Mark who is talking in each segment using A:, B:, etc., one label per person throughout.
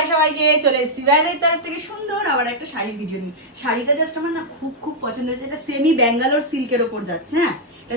A: High, সবাইকে চলে এসেছি। বাইরের তরফ থেকে সুন্দর আবার একটা শাড়ির ভিডিও নিই শাড়িটা জাস্ট আমার না খুব খুব পছন্দ হয়েছে। এটা সেমি ব্যাঙ্গালোর সিল্কের ওপর যাচ্ছে হ্যাঁ?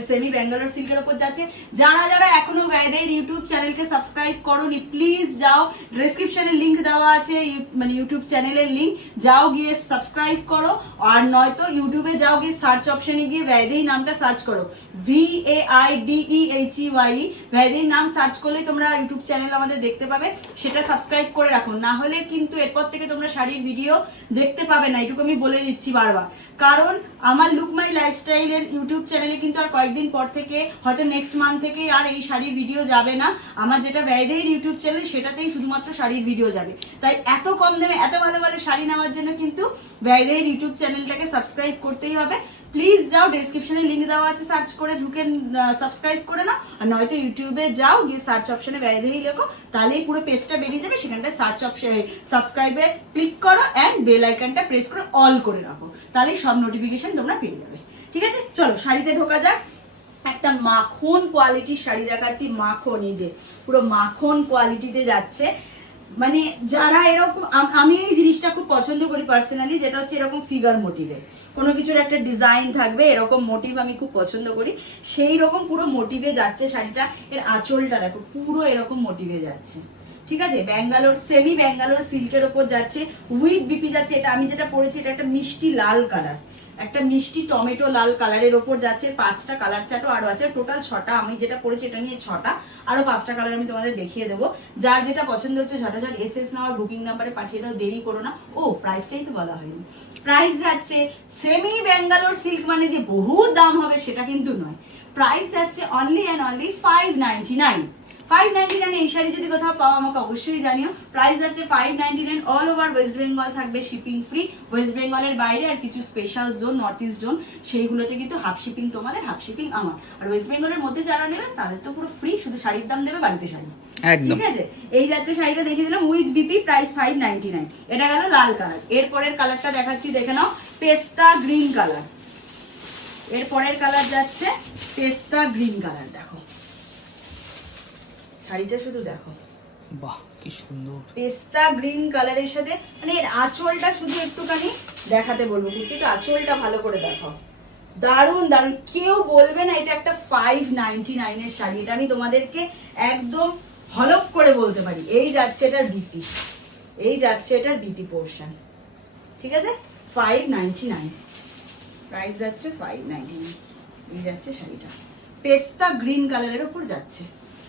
A: সেমি ব্যাঙ্গালোর সিল্কের ওপর যাচ্ছে। যারা যারা এখনও গাইদের ইউটিউব চ্যানেলকে সাবস্ক্রাইব করোনি প্লিজ যাও। ডেসক্রিপশনে লিংক দেওয়া আছে মানে ইউটিউব চ্যানেলের লিংক যাও গিয়ে সাবস্ক্রাইব করো। আর নয়তো ইউটিউবে যাও গিয়ে সার্চ অপশনে গিয়ে ভ্যাদেই নামটা সার্চ করো। V A I D E H E Y Vaidehey নাম সার্চ করলেই তোমরা ইউটিউব চ্যানেল আমাদের দেখতে পাবে। সেটা সাবস্ক্রাইব করে রাখো। না হলে কিন্তু এরপর থেকে তোমরা শাড়ির ভিডিও দেখতে পাবে না। এটুকু আমি বলে দিচ্ছি বারবার। কারণ আমার লুক মাই লাইফস্টাইলের ইউটিউব চ্যানেলে কিন্তু আর কয়েকদিন পর থেকে, হয়তো নেক্সট মান্থ থেকে আর এই শাড়ির ভিডিও যাবে না। আমার যেটা ব্যয়দের ইউটিউব চ্যানেল সেটাতেই শুধুমাত্র শাড়ির ভিডিও যাবে। তাই এত কম দামে, এত ভালো ভালো শাড়ি নেওয়ার জন্য কিন্তু ব্যয়দের ইউটিউব চ্যানেলটাকে সাবস্ক্রাইব করতেই হবে। প্লিজ যাও ডেসক্রিপশনে লিঙ্ক দেওয়া আছে সার্চ করে ঢুকে সাবস্ক্রাইব করে নাও। আর নয়তো ইউটিউবে যাও, গিয়ে সার্চ অপশনে ব্যয়দেহি লেখো, তাহলেই পুরো পেজটা বেরিয়ে যাবে। সেখানটায় সার্চ অপশনে সাবস্ক্রাইবে ক্লিক করো অ্যান্ড বেল আইকনটা প্রেস করে অল করে রাখো। তাহলেই সব নোটিফিকেশন তোমরা পেয়ে যাবে। ঠিক আছে? চলো, শাড়িতে ঢোকা যাক। একটা মাখন কোয়ালিটির শাড়ি দেখাচ্ছি, মাখন এই যে, পুরো মাখন কোয়ালিটিতে যাচ্ছে। মানে যারা এরকম, আমি এই জিনিসটা খুব পছন্দ করি পার্সোনালি যেটা হচ্ছে এরকম ফিগার মোটিভে কোনো কিছুর একটা ডিজাইন থাকবে, এরকম মোটিভ আমি খুব পছন্দ করি। সেই রকম পুরো মোটিভে যাচ্ছে শাড়িটা, এর আঁচলটা দেখো, পুরো এরকম মোটিভে যাচ্ছে। ঠিক আছে? ব্যাঙ্গালোর সেমি ব্যাঙ্গালোর সিল্কের ওপর যাচ্ছে উইথ বিপি যাচ্ছে, এটা আমি যেটা পরেছি, এটা একটা মিষ্টি লাল কালার একটা মিষ্টি টমেটো লাল কালারের ওপর যাচ্ছে, পাঁচটা কালার চাটও আরও আছে। টোটাল ছটা, আমি যেটা পরেছি এটা নিয়ে ছটা, আরও পাঁচটা কালার আমি তোমাদের দেখিয়ে দেবো। যার যেটা পছন্দ হচ্ছে ঝটাঝট এস এস নেওয়ার বুকিং নাম্বারে পাঠিয়ে দাও, দেরি করো না। ও প্রাইসটাই তো বলা হয়নি। প্রাইস যাচ্ছে সেমি ব্যাঙ্গালোর সিল্ক মানে যে বহু দাম হবে সেটা কিন্তু নয়। প্রাইস যাচ্ছে only and only five ninety nine five ninety nine এই শাড়ি যদি কোথাও পাও আমাকে অবশ্যই জানিও। প্রাইস আছে five ninety nine all over West Bengal থাকবে শিপিং ফ্রি ওয়েস্ট বেঙ্গলের বাইরে আর কিছু special zone north east zone সেইগুলোতে কিন্তু হাফ শিপিং তোমাদের হাফ শিপিং আমার। আর ওয়েস্ট বেঙ্গলের মধ্যে যারা নেবে তাদের তো পুরো ফ্রি শুধু শাড়ির দাম দেবে বাড়িতে শাড়ি।
B: একদম।
A: ঠিক আছে? এই যাচ্ছে শাড়িটা দেখিয়ে দিলাম with BP price five ninety nine এটা গেল লাল কালার এরপরের কালারটা দেখাচ্ছি দেখে নাও পেস্তা গ্রিন কালার এরপরের কালার যাচ্ছে পেস্তা গ্রিন কালার দেখো। শাড়িটা শুধু দেখো।
B: বাহ কি সুন্দর।
A: পেস্তা গ্রিন কালারের সাথে মানে এর আঁচলটা শুধু একটুখানি দেখাতে বলব কিন্তু একটু আঁচলটা ভালো করে দেখো। দারুণ দারুণ। কেউ বলবে না এটা একটা ফাইভ নাইনটি নাইনের শাড়ি এটা আমি তোমাদেরকে একদম হলক করে বলতে পারি। এই যাচ্ছে এটার বিপি এই যাচ্ছে এটার বিপি পোর্শন ঠিক আছে? ফাইভ নাইনটি নাইন প্রাইস যাচ্ছে ফাইভ নাইনটি নাইন এই যাচ্ছে শাড়িটা। পেস্তা গ্রিন কালারের ওপর যাচ্ছে।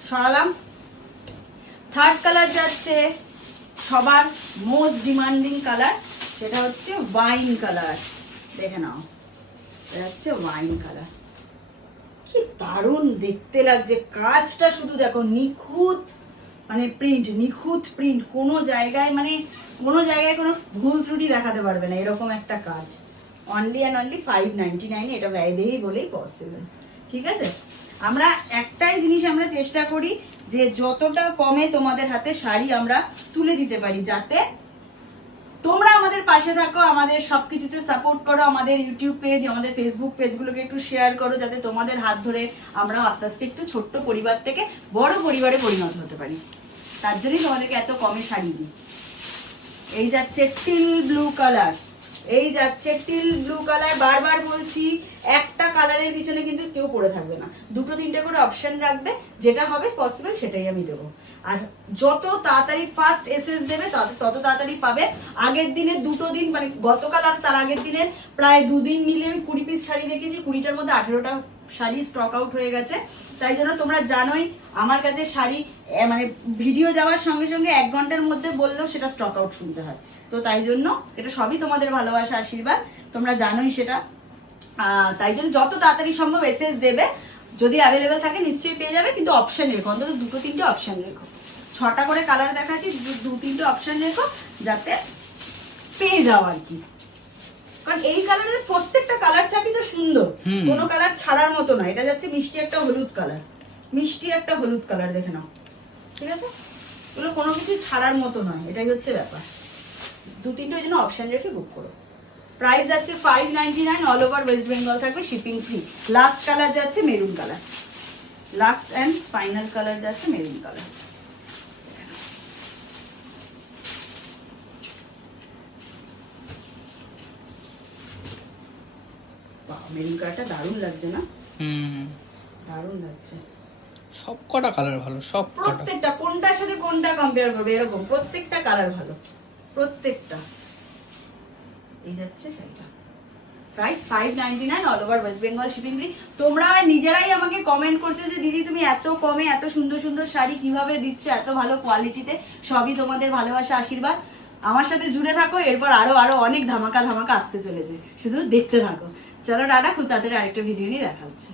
A: সরালাম। থার্ড কালার যাচ্ছে, সবার মোস্ট ডিমান্ডিং কালার সেটা হচ্ছে ওয়াইন কালার দেখে নাও, এটা হচ্ছে ওয়াইন কালার কি দারুণ দেখতে লাগছে, কাজটা শুধু দেখো, নিখুঁত মানে প্রিন্ট নিখুঁত প্রিন্ট কোনো জায়গায় মানে কোনো জায়গায় কোনো ভুল ত্রুটি দেখাতে পারবে না, এরকম একটা কাজ। Only and only five ninety নাইনে এটা ব্যয় ব্যয়দেহি বলেই পসিবল ঠিক আছে? আমরা একটাই জিনিস আমরা চেষ্টা করি যে যতটা কমে তোমাদের হাতে শাড়ি আমরা তুলে দিতে পারি, যাতে তোমরা আমাদের পাশে থাকো, আমাদের সবকিছুতে সাপোর্ট করো, আমাদের ইউটিউব পেজ আমাদের ফেসবুক পেজগুলোকে একটু শেয়ার করো, যাতে তোমাদের হাত ধরে আমরা আস্তে আস্তে একটু ছোট্ট পরিবার থেকে বড় পরিবারে পরিণত হতে পারি। তার জন্যই তোমাদেরকে এত কমে শাড়ি দিই। এই যাচ্ছে টিল ব্লু কালার এই যাচ্ছে টিল ব্লু কালার। বারবার বলছি, একটা কালারের পিছনে কিন্তু কেউ পড়ে থাকবে না। দুটো তিনটে করে অপশন রাখবে, যেটা হবে পসিবল সেটাই আমি দেবো। আর যত তাড়াতাড়ি ফার্স্ট এসএস দেবে, তত- তত তাড়াতাড়ি পাবে। আগের দিনে দুটো দিন মানে গতকাল আর তার আগের দিনের প্রায় দুদিন মিলে আমি কুড়ি পিস শাড়ি দেখেছি কুড়িটার মধ্যে আঠেরোটা শাড়ি স্টক আউট হয়ে গেছে। তাই জন্য তোমরা জানোই, আমার কাছে শাড়ি মানে ভিডিও যাওয়ার সঙ্গে সঙ্গে এক ঘণ্টার মধ্যে বললেও সেটা স্টক আউট শুনতে হয়। তো তাই জন্য এটা সবই তোমাদের ভালোবাসা, আশীর্বাদ, তোমরা জানোই সেটা। তাই জন্য যত তাড়াতাড়ি সম্ভব এসএস দেবে। যদি অ্যাভেলেবেল থাকে নিশ্চয়ই পেয়ে যাবে, কিন্তু অপশন রেখো, অন্তত দুটো, তিনটে অপশন রেখো। ছটা করে কালার দেখাচ্ছি, দু- তিনটে অপশন রেখো, যাতে পেয়ে যাও আর কি। কারণ এই কালারের প্রত্যেকটা কালার চাপি তো সুন্দর। কোনো কালার ছাড়ার মতো না। এটা যাচ্ছে মিষ্টি একটা হলুদ কালার মিষ্টি একটা হলুদ কালার দেখে নাও। ঠিক আছে? এগুলো কোনো কিছু ছাড়ার মতো নয়। এটাই হচ্ছে ব্যাপার। দু তিনটে ওই জন্য অপশন রেখে বুক করো। প্রাইস যাচ্ছে five ninety nine all over West Bengal থাকবে শিপিং ফ্রি লাস্ট কালার যাচ্ছে maroon colour last and final colour যাচ্ছে মেরুন কালার মেরুন কালারটা দারুণ লাগছে না?
B: হুম
A: দারুণ লাগছে।
B: সব কটা কালার ভালো সব
A: প্রত্যেকটা কোনটার সাথে কোনটা কম্পেয়ার করবে এরকম? প্রত্যেকটা কালার ভালো প্রত্যেকটা। এই যাচ্ছে শাড়িটা price five ninety nine all over West Bengal shipping free তোমরা নিজেরাই আমাকে কমেন্ট করছ যে দিদি তুমি এত কমে এত সুন্দর সুন্দর শাড়ি কীভাবে দিচ্ছ এত ভালো কোয়ালিটিতে সবই তোমাদের ভালোবাসা আশীর্বাদ। আমার সাথে জুড়ে থাকো এরপর আরও আরও অনেক ধামাকা ধামাকা আসতে চলেছে। শুধু দেখতে থাকো। চলো টাটা খুব তাদের আরেকটা ভিডিও নিয়ে দেখা হচ্ছে।